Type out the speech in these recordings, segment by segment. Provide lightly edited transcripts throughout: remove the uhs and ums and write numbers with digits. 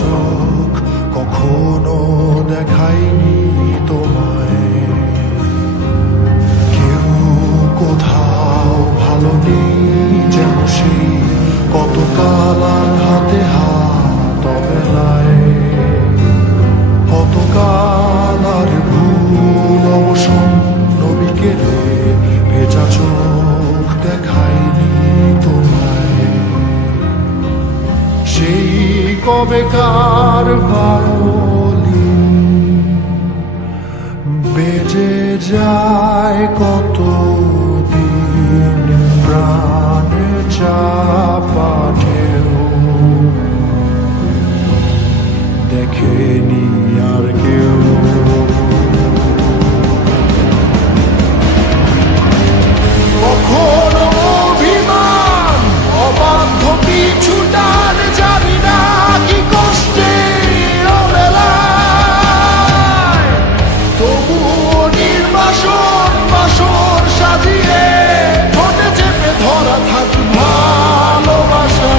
চোখ কখনো দেখায়নি তোমায়। কেউ কোথাও ভালো নেই যেন সেই কতকাল আর হাতে হাত অবেলায়, কতকাল আর ভুল অবসন নবীকে ভেজা চোখ দেখায়নি তোমায়। সেই কবেকার ভায়োলিন বেজে যায় কত দিন প্রাণে চাপা ঢেউ, দেখেনি আর কেউ। কখনো অভিমান অবাধ্য পিছুটান, জানি না কি কষ্টে অবেলায়, তবুও নির্বাসন বাসর সাজিয়ে ঠোঁটে চেপে ধরা থাক ভালোবাসা।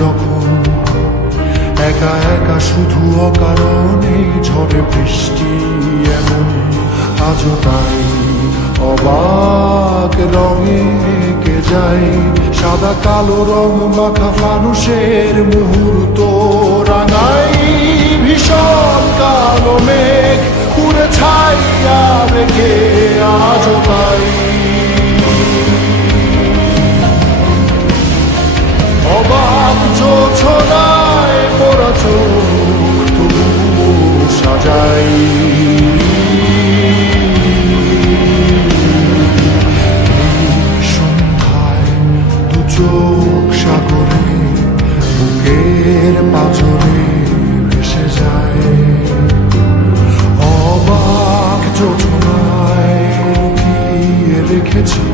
যখন একা একা শুধু অকারণে ঝড়ে বৃষ্টি এমন, আজও তাই অবাক রঙে কে যায় সাদা কালো রং মাখা ফানুষের মুহূর্ত রাঙাই। ভীষণ কালো মেঘ পুরে ছাইয়া রেখে আজও তাই অবাক জোছনায় মোরা চোখ তবু সাজাই। সন্ধ্যায় দু চোখ সাগরে বুকের পাঁজরে ভেসে যায়, অবাক জোছনায় লুকিয়ে রেখেছি